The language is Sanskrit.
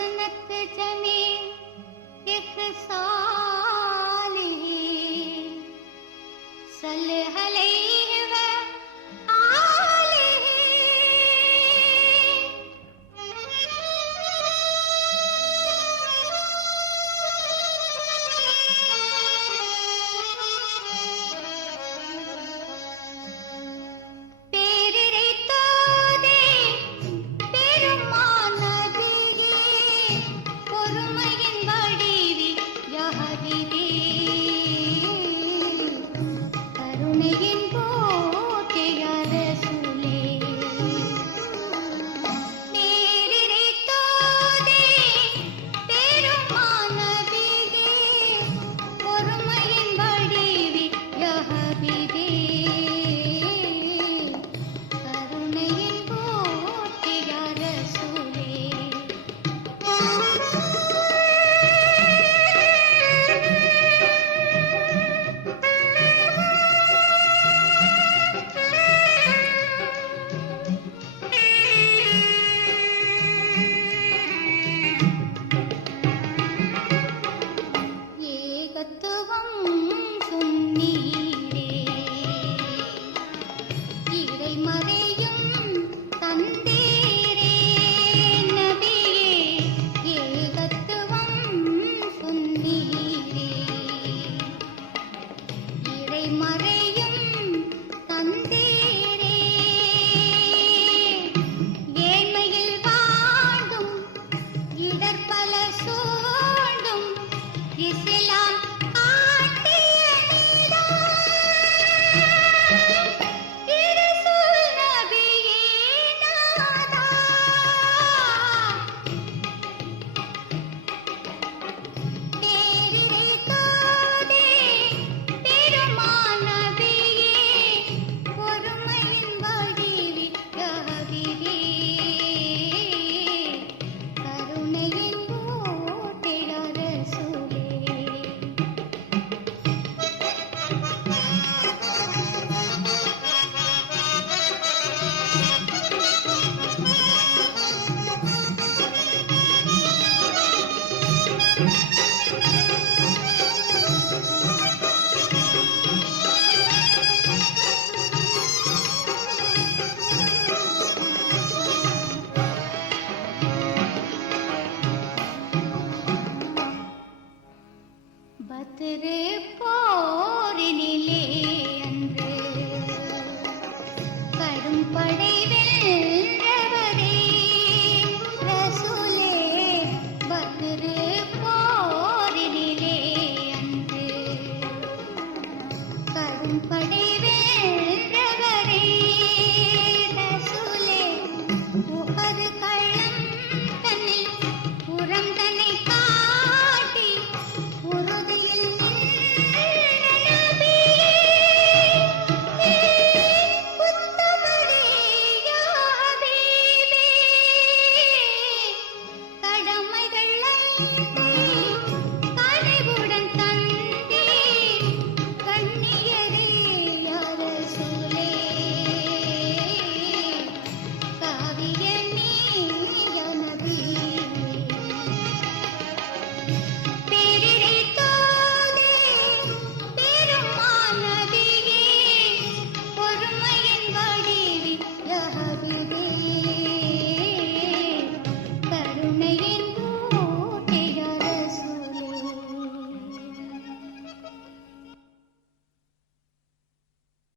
सुन्नत जमे एक सालिह Música